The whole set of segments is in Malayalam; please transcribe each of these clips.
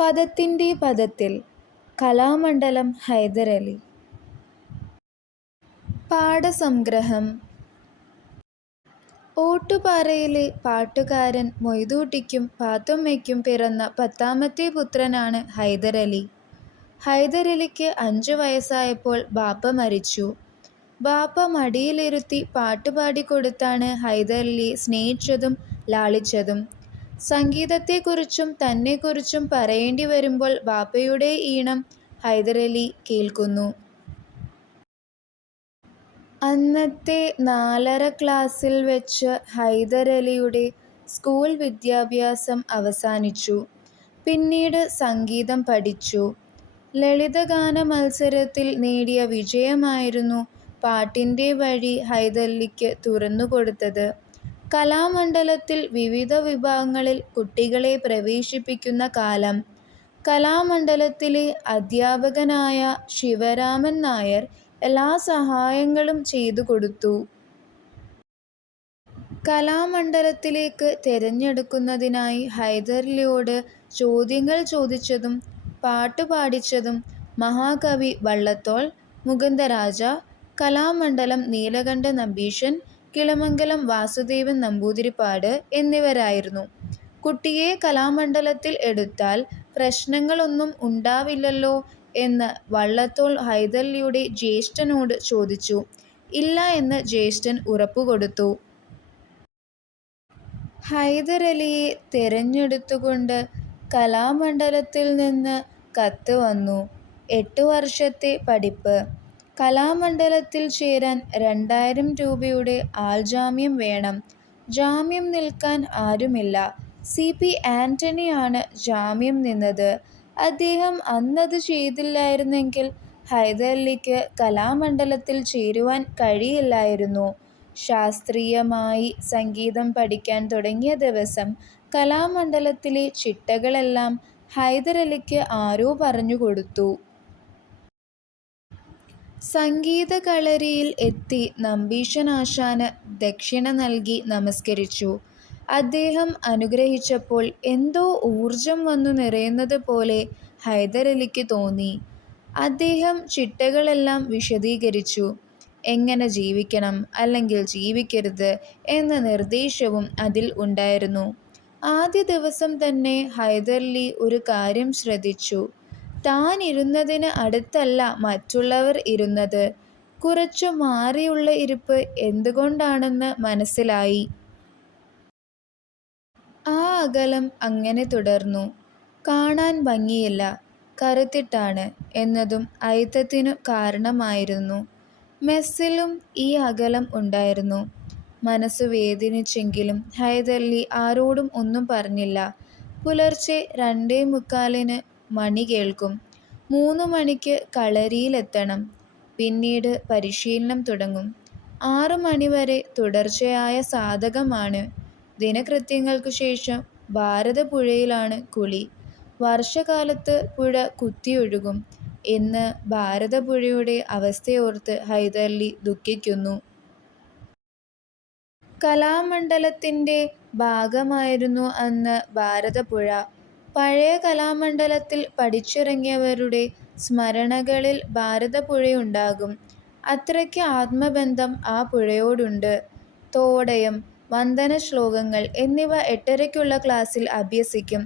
പദത്തിന്റെ പദത്തിൽ കലാമണ്ഡലം ഹൈദരലി പാഠസംഗ്രഹം ഓട്ടുപാറയിലെ പാട്ടുകാരൻ മൊയ്തൂട്ടിക്കും പാത്തുമ്മയ്ക്കും പിറന്ന പത്താമത്തെ പുത്രനാണ് ഹൈദരലി. ഹൈദരലിക്ക് അഞ്ചു വയസ്സായപ്പോൾ ബാപ്പ മരിച്ചു. ബാപ്പ മടിയിലിരുത്തി പാട്ടുപാടിക്കൊടുത്താണ് ഹൈദരലി സ്നേഹിച്ചതും ലാളിച്ചതും. സംഗീതത്തെക്കുറിച്ചും തന്നെക്കുറിച്ചും പറയേണ്ടി വരുമ്പോൾ ബാപ്പയുടെ ഈണം ഹൈദരലി കേൾക്കുന്നു. അന്നത്തെ നാലര ക്ലാസ്സിൽ വെച്ച് ഹൈദരലിയുടെ സ്കൂൾ വിദ്യാഭ്യാസം അവസാനിച്ചു. പിന്നീട് സംഗീതം പഠിച്ചു. ലളിതഗാന മത്സരത്തിൽ നേടിയ വിജയമായിരുന്നു പാട്ടിന്റെ വഴി ഹൈദരലിക്ക് തുറന്നുകൊടുത്തത്. കലാമണ്ഡലത്തിൽ വിവിധ വിഭാഗങ്ങളിൽ കുട്ടികളെ പ്രവേശിപ്പിക്കുന്ന കാലം. കലാമണ്ഡലത്തിലെ അധ്യാപകനായ ശിവരാമൻ നായർ എല്ലാ സഹായങ്ങളും ചെയ്തു കൊടുത്തു കലാമണ്ഡലത്തിലേക്ക് തിരഞ്ഞെടുക്കുന്നതിനായി ഹൈദർലിയോട് ചോദ്യങ്ങൾ ചോദിച്ചതും പാട്ടുപാടിച്ചതും മഹാകവി വള്ളത്തോൾ, മുകുന്ദരാജ, കലാമണ്ഡലം നീലകണ്ഠ നമ്പീശൻ, കിളിമംഗലം വാസുദേവൻ നമ്പൂതിരിപ്പാട് എന്നിവരായിരുന്നു. കുട്ടിയെ കലാമണ്ഡലത്തിൽ എടുത്താൽ പ്രശ്നങ്ങളൊന്നും ഉണ്ടാവില്ലല്ലോ എന്ന് വള്ളത്തോൾ ഹൈദരലിയുടെ ജ്യേഷ്ഠനോട് ചോദിച്ചു. ഇല്ല എന്ന് ജ്യേഷ്ഠൻ ഉറപ്പുകൊടുത്തു. ഹൈദരലിയെ തെരഞ്ഞെടുത്തുകൊണ്ട് കലാമണ്ഡലത്തിൽ നിന്ന് കത്ത് വന്നു. എട്ടു വർഷത്തെ പഠിപ്പ്. കലാമണ്ഡലത്തിൽ ചേരാൻ രണ്ടായിരം രൂപയുടെ ആൾജാമ്യം വേണം. ജാമ്യം നിൽക്കാൻ ആരുമില്ല. സി. പി. ആന്റണിയാണ് ജാമ്യം നിന്നത്. അദ്ദേഹം അന്നത് ചെയ്തില്ലായിരുന്നെങ്കിൽ ഹൈദരലിക്ക് കലാമണ്ഡലത്തിൽ ചേരുവാൻ കഴിയില്ലായിരുന്നു. ശാസ്ത്രീയമായി സംഗീതം പഠിക്കാൻ തുടങ്ങിയ ദിവസം കലാമണ്ഡലത്തിലെ ചിട്ടകളെല്ലാം ഹൈദരലിക്ക് ആരോ പറഞ്ഞുകൊടുത്തു. സംഗീതകളരിയിൽ എത്തി നമ്പീശനാശാന് ദക്ഷിണ നൽകി നമസ്കരിച്ചു. അദ്ദേഹം അനുഗ്രഹിച്ചപ്പോൾ എന്തോ ഊർജം വന്നു നിറയുന്നത് പോലെ ഹൈദരലിക്ക് തോന്നി. അദ്ദേഹം ചിട്ടകളെല്ലാം വിശദീകരിച്ചു. എങ്ങനെ ജീവിക്കണം അല്ലെങ്കിൽ ജീവിക്കരുത് എന്ന നിർദ്ദേശവും അതിൽ ഉണ്ടായിരുന്നു. ആദ്യ ദിവസം തന്നെ ഹൈദർലി ഒരു കാര്യം ശ്രദ്ധിച്ചു. താൻ ഇരുന്നതിന് അടുത്തല്ല മറ്റുള്ളവർ ഇരുന്നത്. കുറച്ചു മാറിയുള്ള ഇരിപ്പ് എന്തുകൊണ്ടാണെന്ന് മനസ്സിലായി. ആ അകലം അങ്ങനെ തുടർന്നു. കാണാൻ ഭംഗിയില്ല, കറുത്തിട്ടാണ് എന്നതും അയിത്തത്തിനു കാരണമായിരുന്നു. മെസ്സിലും ഈ അകലം ഉണ്ടായിരുന്നു. മനസ്സ് വേദനിച്ചെങ്കിലും ഹൈദരലി ആരോടും ഒന്നും പറഞ്ഞില്ല. പുലർച്ചെ രണ്ടേമുക്കാലിന് മണി കേൾക്കും. മൂന്ന് മണിക്ക് കളരിയിലെത്തണം. പിന്നീട് പരിശീലനം തുടങ്ങും. ആറു മണിവരെ തുടർച്ചയായ സാധകമാണ്. ദിനകൃത്യങ്ങൾക്കു ശേഷം ഭാരതപ്പുഴയിലാണ് കുളി. വർഷകാലത്ത് പുഴ കുത്തിയൊഴുകും. എന്ന് ഭാരതപ്പുഴയുടെ അവസ്ഥയോർത്ത് ഹൈദർലി ദുഃഖിക്കുന്നു. കലാമണ്ഡലത്തിന്റെ ഭാഗമായിരുന്നു അന്ന് ഭാരതപ്പുഴ. പഴയ കലാമണ്ഡലത്തിൽ പഠിച്ചിറങ്ങിയവരുടെ സ്മരണകളിൽ ഭാരതപ്പുഴയുണ്ടാകും. അത്രയ്ക്ക് ആത്മബന്ധം ആ പുഴയോടുണ്ട്. തോടയം, വന്ദനശ്ലോകങ്ങൾ എന്നിവ എട്ടരയ്ക്കുള്ള ക്ലാസിൽ അഭ്യസിക്കും.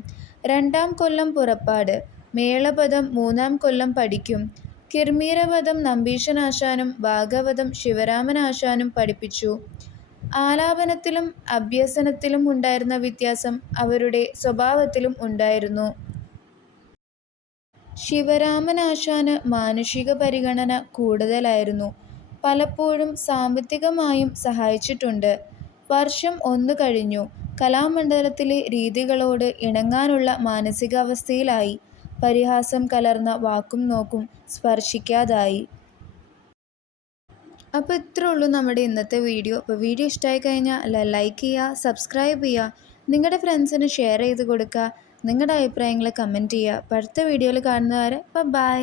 രണ്ടാം കൊല്ലം പുറപ്പാട്. മേളപദം മൂന്നാം കൊല്ലം പഠിക്കും. കിർമീരപദം നമ്പീശനാശാനും ഭാഗവതം ശിവരാമനാശാനും പഠിപ്പിച്ചു. ആലാപനത്തിലും അഭ്യസനത്തിലും ഉണ്ടായിരുന്ന വ്യത്യാസം അവരുടെ സ്വഭാവത്തിലും ഉണ്ടായിരുന്നു. ശിവരാമനാശാന് മാനുഷിക പരിഗണന കൂടുതലായിരുന്നു. പലപ്പോഴും സാമ്പത്തികമായും സഹായിച്ചിട്ടുണ്ട്. വർഷം ഒന്നു കഴിഞ്ഞു. കലാമണ്ഡലത്തിലെ രീതികളോട് ഇണങ്ങാനുള്ള മാനസികാവസ്ഥയിലായി. പരിഹാസം കലർന്ന വാക്കും നോക്കും സ്പർശിക്കാതായി. അപ്പോൾ ഇത്രേ ഉള്ളൂ നമ്മുടെ ഇന്നത്തെ വീഡിയോ. അപ്പോൾ വീഡിയോ ഇഷ്ടമായി കഴിഞ്ഞാൽ ലൈക്ക് ചെയ്യുക, സബ്സ്ക്രൈബ് ചെയ്യുക, നിങ്ങളുടെ ഫ്രണ്ട്സിന് ഷെയർ ചെയ്ത് കൊടുക്കുക. നിങ്ങളുടെ അഭിപ്രായങ്ങൾ കമന്റ് ചെയ്യുക. അപ്പോൾ അടുത്ത വീഡിയോയിൽ കാണുന്നവരെ ബൈ